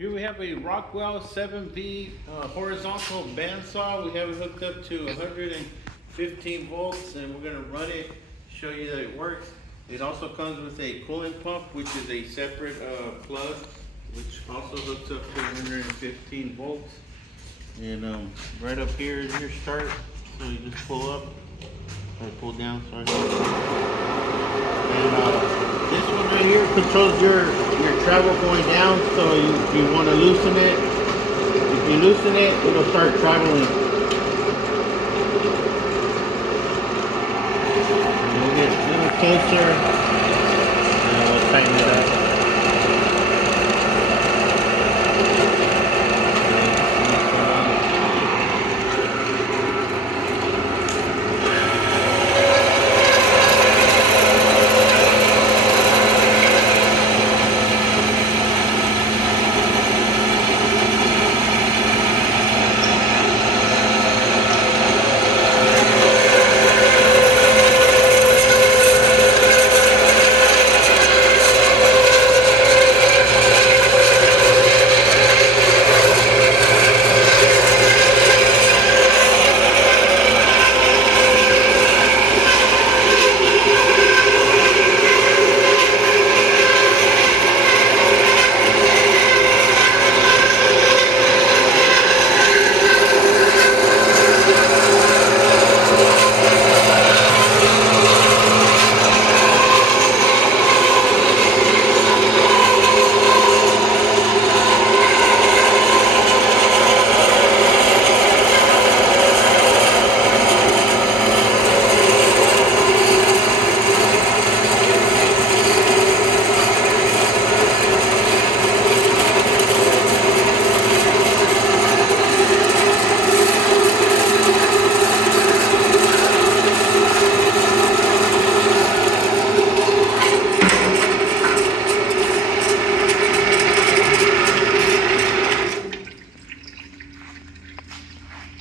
Here we have a Rockwell 7V horizontal bandsaw. We have it hooked up to 115 volts and we're going to run it, show you that it works. It also comes with a coolant pump, which is a separate plug, which also hooks up to 115 volts. And right up here is your start. So you just pull up, or pull down, sorry. And this one right here controls your travel going down, so you want to loosen it. If you loosen it, it'll start traveling. And we'll get a little closer, and we'll tighten it up.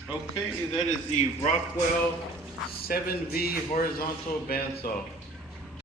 Okay, that is the Rockwell 7V horizontal bandsaw.